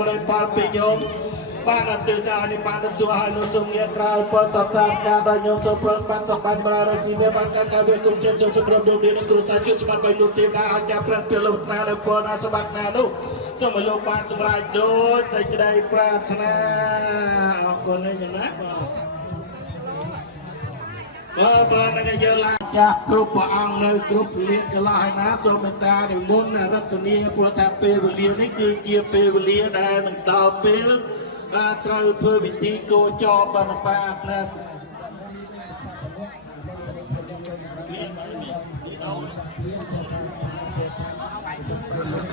บริบาลปิโยมบ้านอันตื่นได้ในบ้านตัวหานุสงเงียกลายเปิดสับสานการได้ยมสมบูรณ์ปันตบันบาราศีเดบังการเวกุเจนจุดกระดูกดีในกรุสาจุดสมัยไปดูทีมนาอาจารย์พระเปลุกนาในปนาสบักนาดูสมัยโลกบ้านสมัยโดยใส่ใจปรารถนาเอาคนนี้อย่างนั้นบ้านนั้นจะลาจากกรุ๊ปอังในกรุ๊ปเลี้ยงจะลาให้นะสมัยตาในมุนรัตนีปรตาเปรเลียนี่คือเกียเปรเลียได้หนึ่งดาวเปรตราเพื่อวิธีโกจอบรรพาสนะ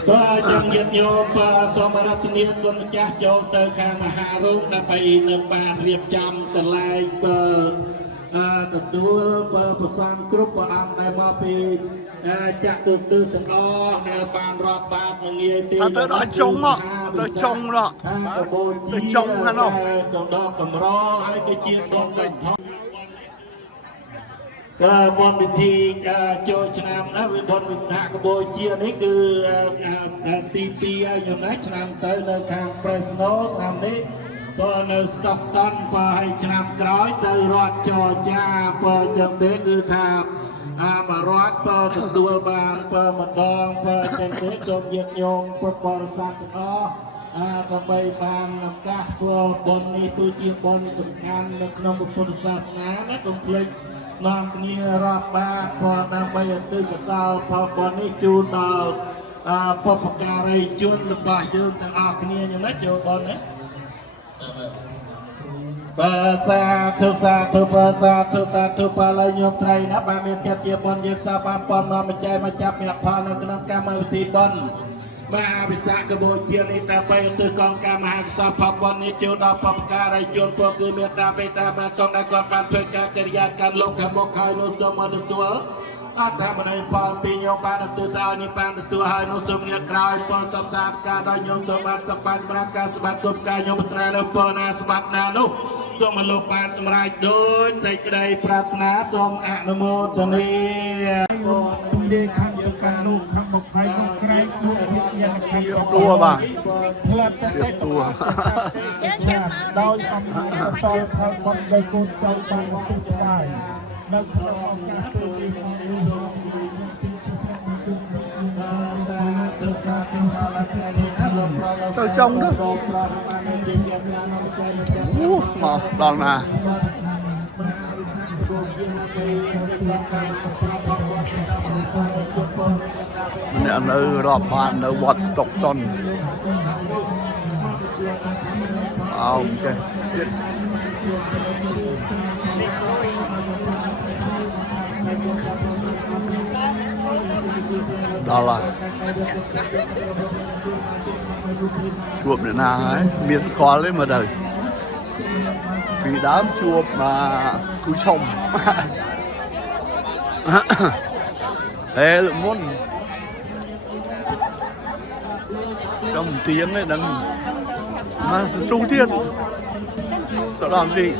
ก็ยังยึดโยมสมรภูมิคนจ้าโจเตอร์การมหารุ่งได้ไปหนึ่งบาทเรียบจำกันไล่ตัวประสานกรุ๊ปอันได้มาปีจากตัวตื่นตั้งอ้อในบานรอบบาทมันเงี้ยตีนตัวจงอ่ะตัวจงหรอตัวจงฮะเนาะกำดอกกำรอให้กระเจี๊ยบดอกเป็นทองก็บนวิธีโจชนามนะวิบนวิหากโบเชียนี่คือตีปีอย่างนั้นชนามเตยในทางเปรสโนชนามนี้ก็ในสต็อกตันไปชนามกร้อยเตยรอดจอจ้าเปิดจังเตคือทางมารอดเปิดตัวบางเปิดมาดองเปิดจังเตจมเยียดโยมเปิดบริษัทอ๋อกระใบบานน้ำกะเพื่อบนนี้ตัวเชียบนสำคัญในขนมพุทธศาสนาและตรงเพลงนอนนี้รอบบ้านพอนำไปตื้อกระเซ้าพอบนนี้จูนดาวพอประกาศจุนบ่ายยืนทางออกนี้อย่างนั้นจูบนนี้ภาษาทุสาธุภาษาทุสาธุปาลยมไตรนะบามีเทียบเทียบบนยึดสาบานปอนนอมใจมาจับเมียพาในกนกรรมวิธีบนมหาวิสาขบูเชียนิตาไปตือกองการมหาสาพบนนิจูดาปปการายนพวกคือเมียตาไปตามากองนักการการเพื่อการจริยาการลงขบกายนุสมนุตัวอาตมาในปอนปีโยปานตัวตานิปานตัวหายนุสมเงียกลายปอนสัมสารการได้ยมสมบัติสบัติปราการสบัติกบกายยมตราเลปอนาสบัตินานุสมโลปานสมรายโดยใส่ใจปรารถนาสมอนุโมทนีทุกเดชขันตุการลูกขับบอกใครก็ใครลูกพิจารณาขันตัวบ้างพลัดจะได้ตัวโดยทำให้ซอยทางคนได้กุศลใจสุขได้นักพลังการตัวดีของลูกเจ้าจงด้วยมาลองนะเนี่ยในรอบบ้านในวัดสต็อกตันเอาโอเคđó là chuột nữa nào ấy miền khó lên mà đời vì đám chuột mà cứ sông ê lượng môn trong tiếng ấy đừng mà trung thiên sợ làm gì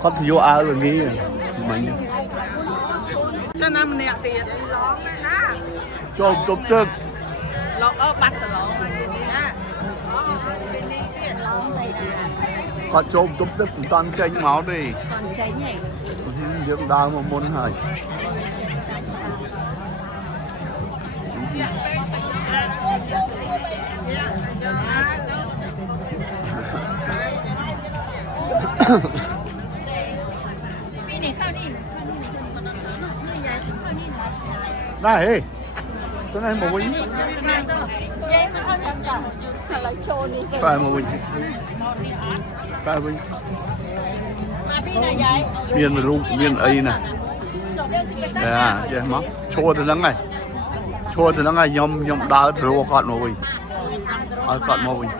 con thì vô áo rồi nghĩ mình cho năm nè tiền lón đó cho tốt tức lón bắt rồi lón nè con trộm tốt tức toàn tranh máu đi còn cháy nhỉ dưỡng đau mà muốn hỏi này cái này một bình phải một bình phải bình miền rung miền ấy này à vậy mà chua từ nắng này nhom đá rồi còn một bình còn một bình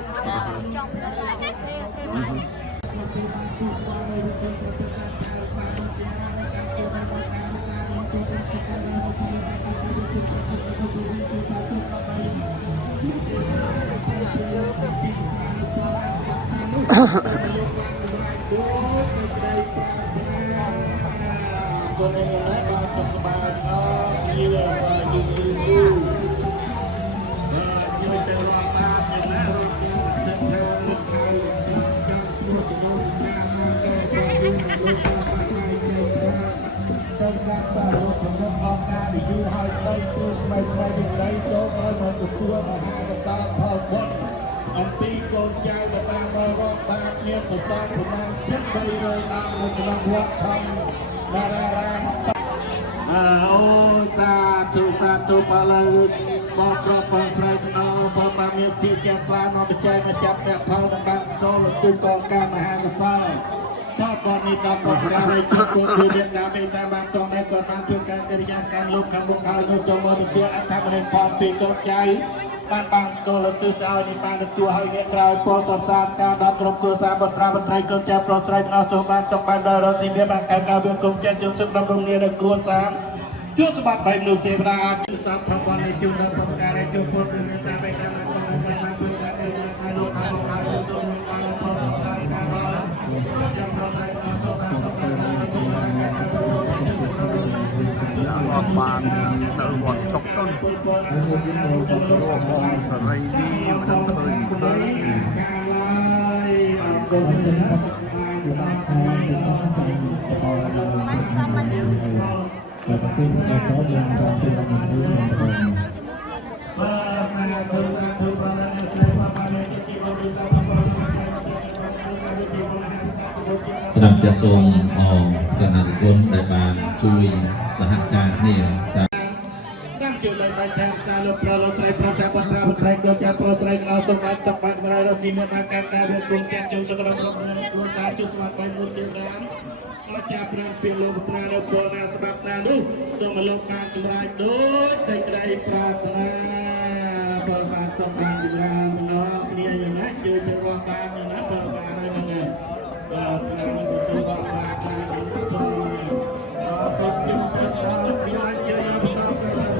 คนในนั้นมาจับมาเยี่ยมยืนดูช่วยเติมความตามอย่างนั้นเดินทางลงไปจับตัวจะโดนน้ำมาแก้ความยืนลงมาไปใจต้องการต่อรถของรถออกงานยืนให้ได้ตัวไม่ได้โจ๊กให้มันตัวมาหาตาพอดอันปีกองใจมาตามมารอบตามเนี่ยประสานผลงานยัดไปเลยตามมันกำลังวัดทำนารารังโอ้สาธุมาเลยบอกรอบฟังใครเอาพอมามีที่แก่กลางนอนใจมาจับแนวเผาดังการโซ่หรือตึงกองการมหากษัตริย์ถ้าก่อนนี้ตามกฎการในจุดตัวคือเรียนการเป็นการบางตรงในก่อนมาเพื่อการกริยาการลุกการบุกเข้าในสมมติเพื่ออัตราประเด็นพอปีกองใจบ้านบางสกอลตื่นเอาในบ้านตัวให้เงี้ยกลายปอสสารการดับกรมตัวสารบทพระบรรทัยกรมเจ้าปลอดสายนาสมบัติจงบันดาลสีเบียบางการการเบืองกรมเจ้าจงสุขดำรงเนี่ยในครัวสามช่วยสบัดใบหนึ่งเทวดาจุดสามพระวันในจุดนั้นพระการในจุดพ้นในตาไปการนั้นก็ไม่มาเพื่อการเดินทางโลกาโลกาโลกาโลกาพอสสารการดับจงปลอดสายนาสมบัติจงบันดาลสีเบียบางการการเบืองกรมเจ้าจงสุขดำรงเนี่ย ออกมาตลอดสกต้นโลกมองสไรดีมันเคยกำลังจะส่งออกคณะคนได้บางช่วยสหการเนี่ยนั่งจุดเลยไปแทนการลบเราใส่พระแสงพระพระพระก็จะพระใส่เราสมัยจับบังมาเราสีเมื่อการการเรื่องกลุ่มแก่จงสกัดพระเมืองตัวสาจุดสมัยไปมุดเดือดร้อนก็จะเปลี่ยนเปลี่ยนลมปราณโปรนาสบับนาดูจงมาลงการสบายโดยใจกระไรปราถนาเปิดบานสมบัติอยู่แล้วน้องเนี่ยอย่างนั้นเจอเจอวางบานอย่างนั้นเปิดบานอะไรนั่นเองเปิดบานเจอวางบานมาอย่างนั้นเปิดสมจิตเติมเติมมีอะไรเยอะแยะมากมาย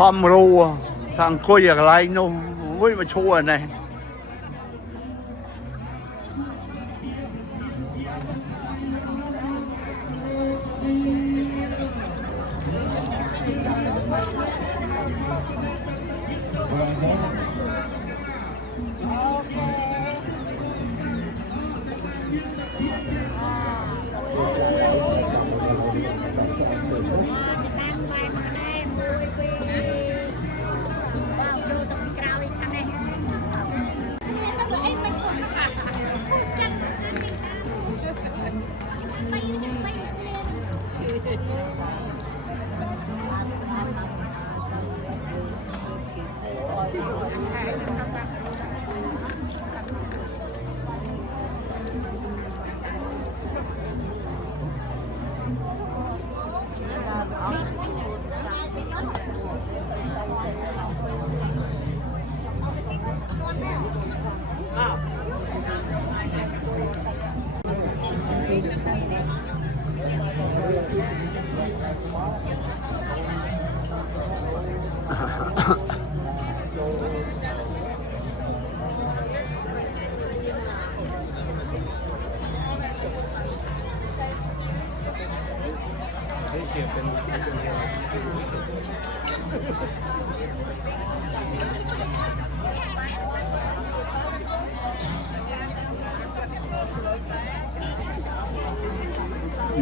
ความรู้ทางคุยอะไรนู่นวิ่งมาช่วยnày นี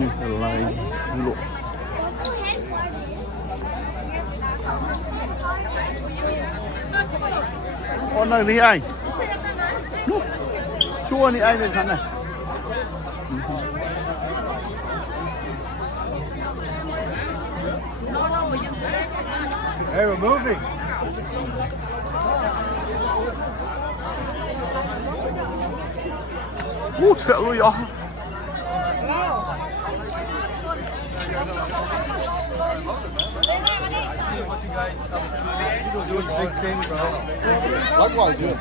่อะไรหลวงอ๋อนั่นที่ไอ้นู่นชั่วนี่ไอ้เป็นคันน่ะ Hey, we're moving. Ủa, sợ luôn vậy? You're doing big things, bro. Likewise, you.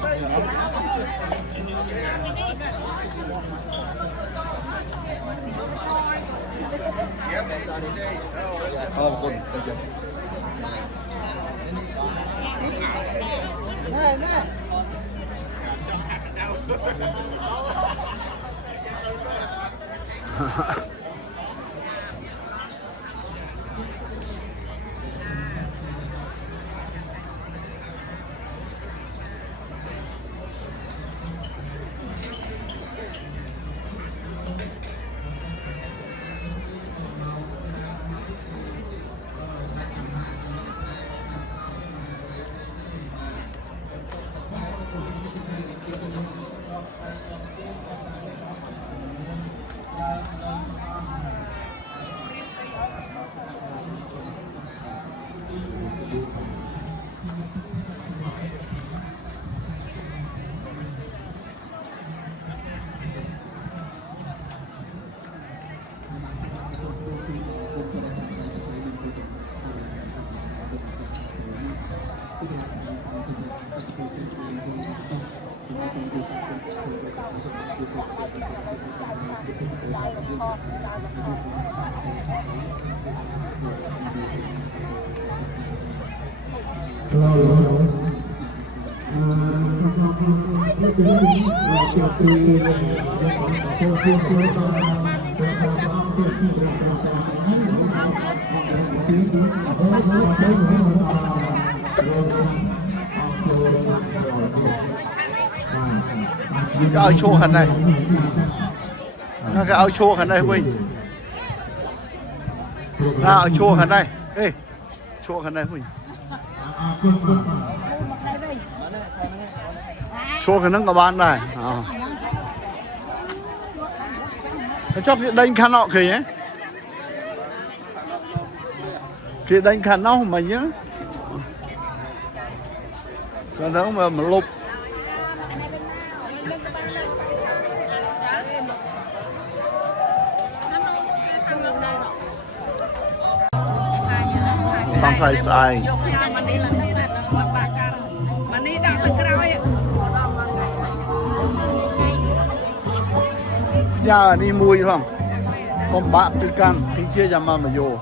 Oh, good. Thank you. Cái áo chô khăn này, cái áo chô khăn này Huynh, áo chô khăn này, ê, chô khăn này Huynh, chô khăn nâng cả ban này, chắc đánh khăn nọ kì ấy, kì đánh khăn nọ mà nhớ, còn đó mà lục. Xong phải sai. Giờ đi mùi không? Còn bạc từ căn thì chia ra mà vô.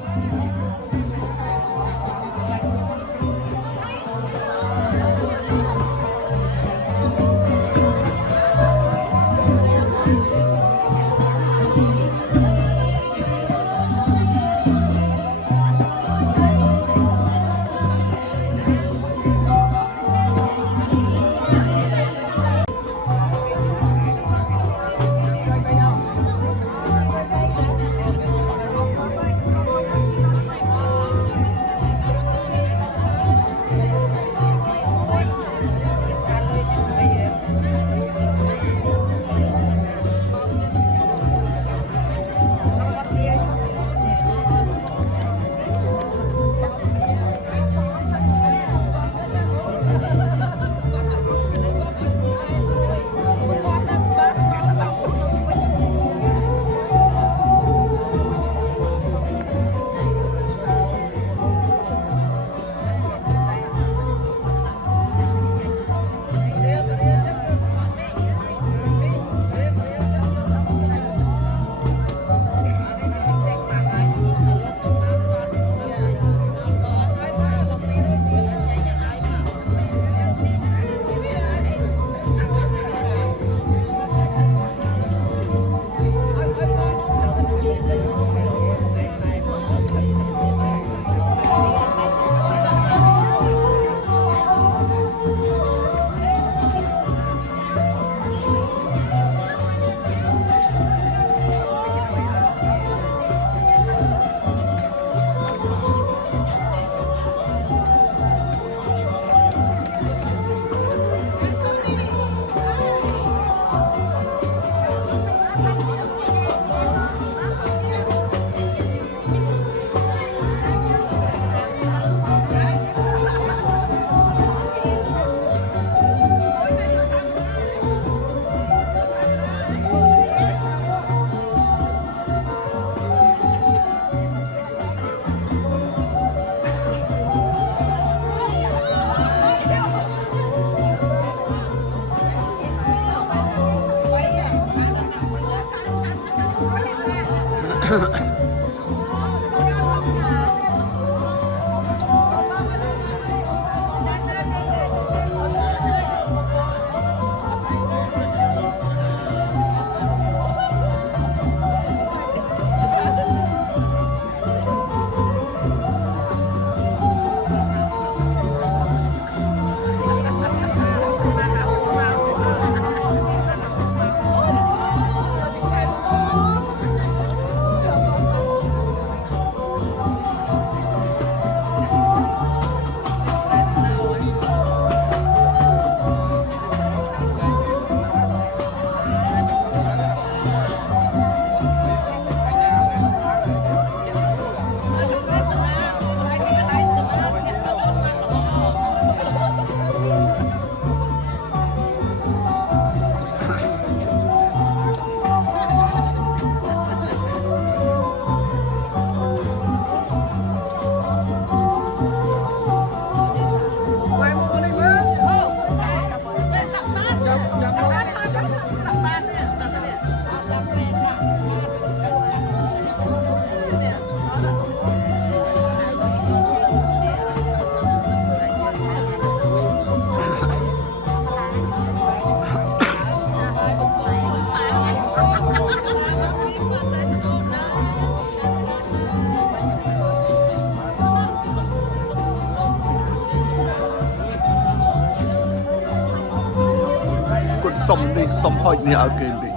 xong đi xong hỏi đi ở kia đi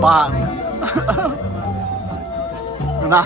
bạn nào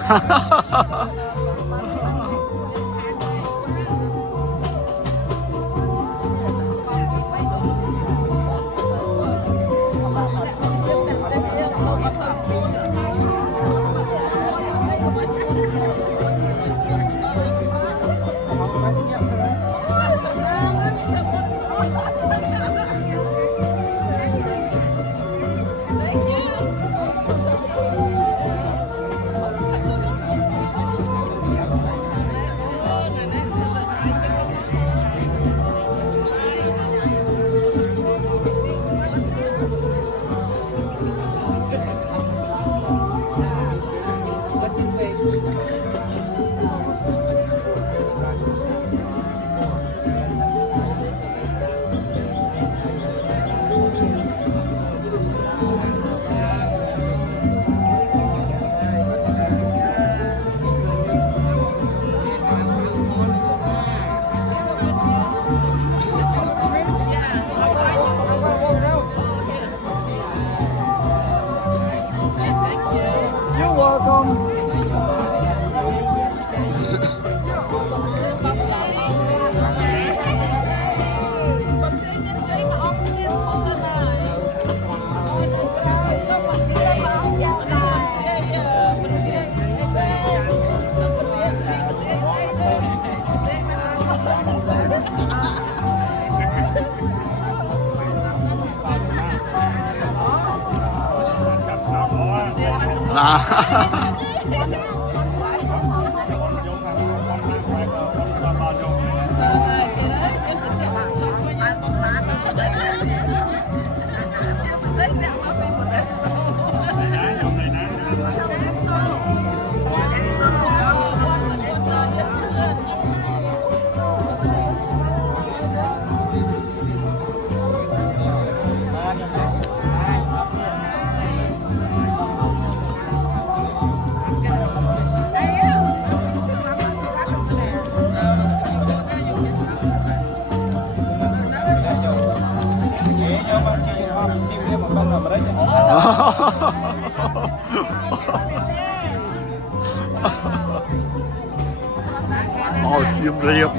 Oh, siêm riệp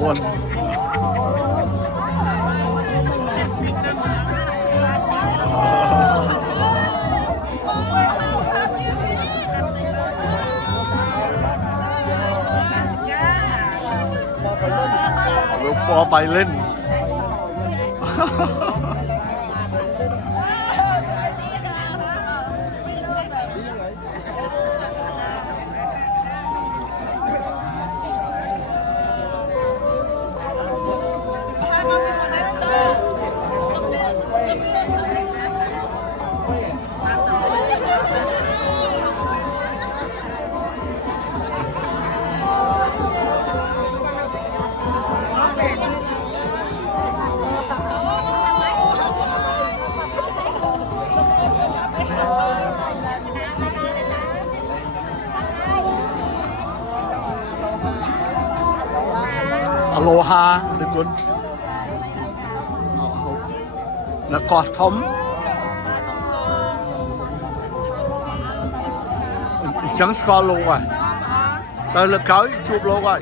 buồn lúc bò bay lên โลฮาทุกคนแล้วก็ทอมจังสกอลโลไว้แต่ละเขาจูบโลไว้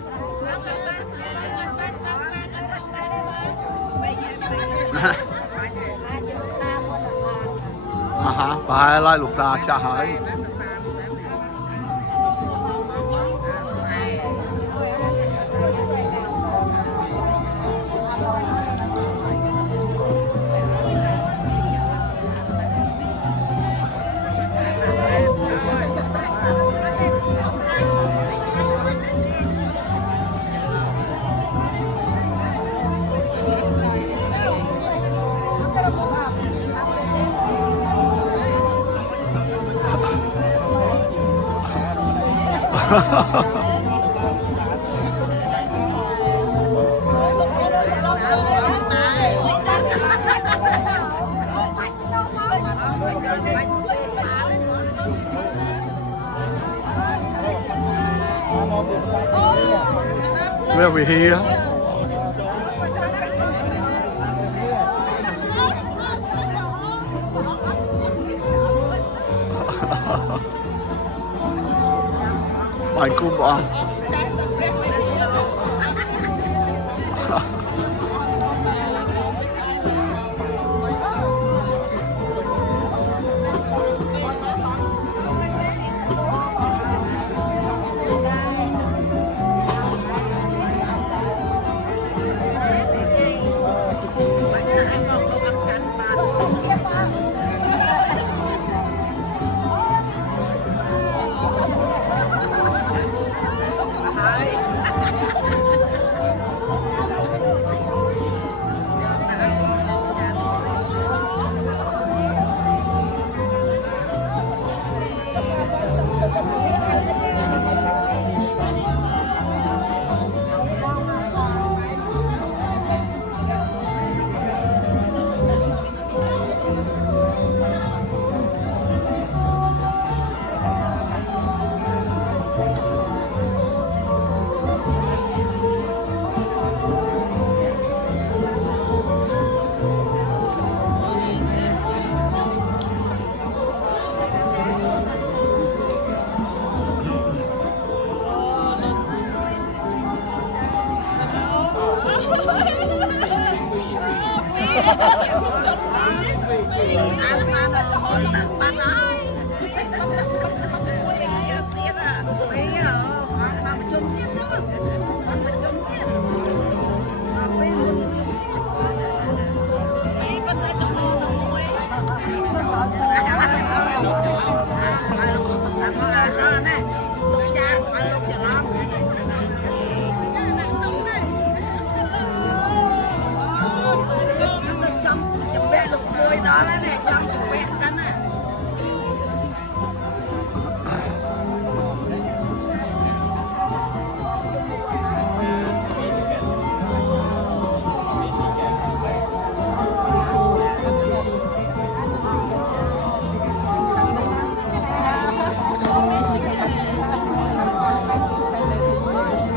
ฮะไปไล่ลูกตาจะหาย Where we here? Bài cung bỏ.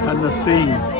Tennessee.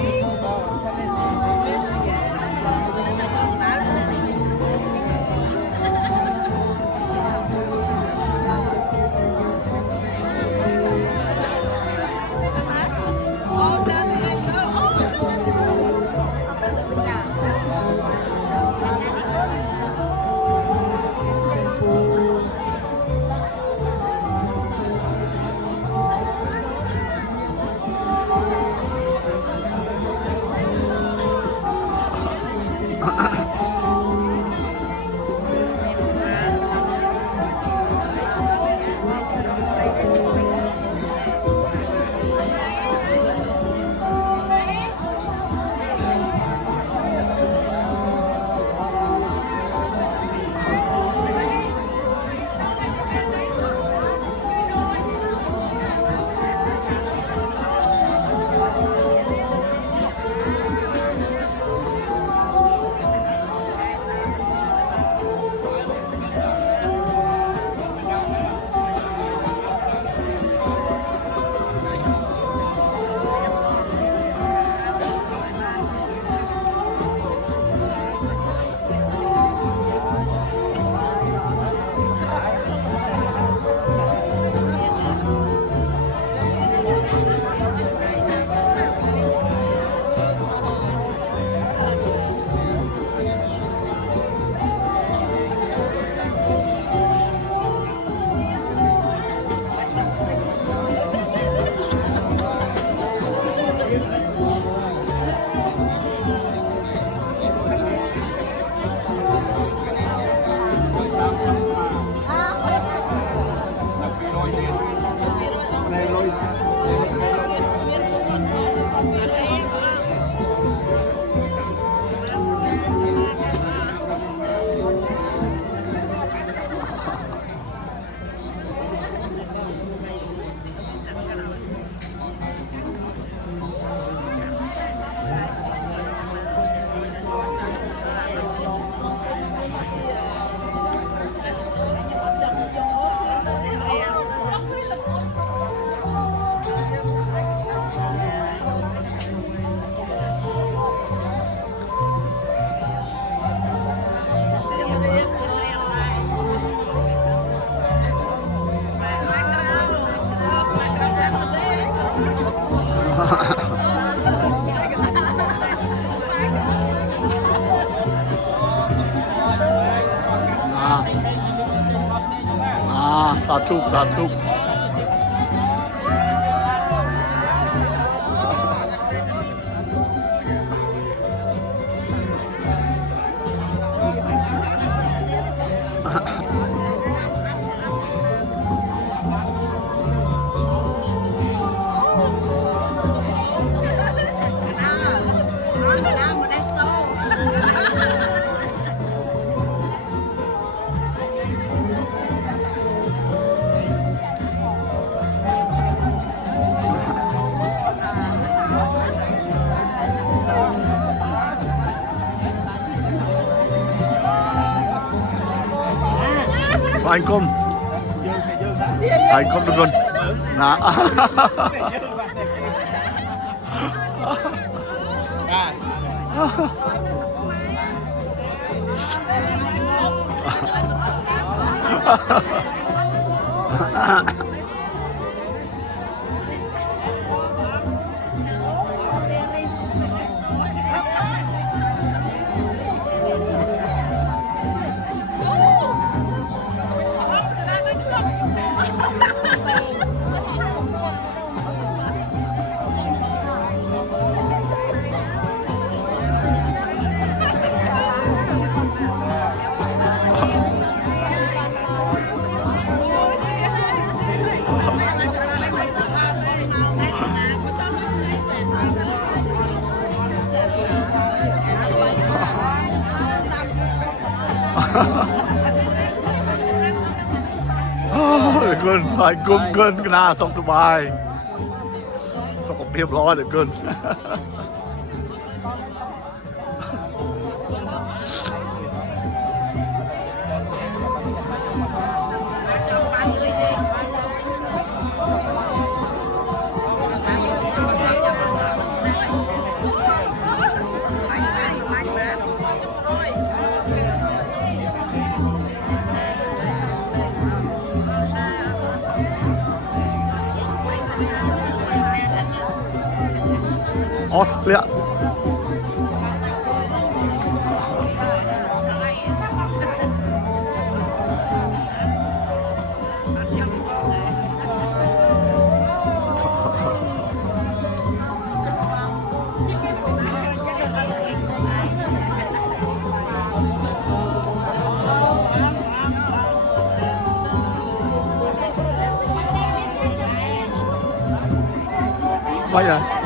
าธุสาธุ anh cung được luôn nè good anh cung good cái nào xong sờ bài xong có biếm lo được good Ôi, lẹ. Bây giờ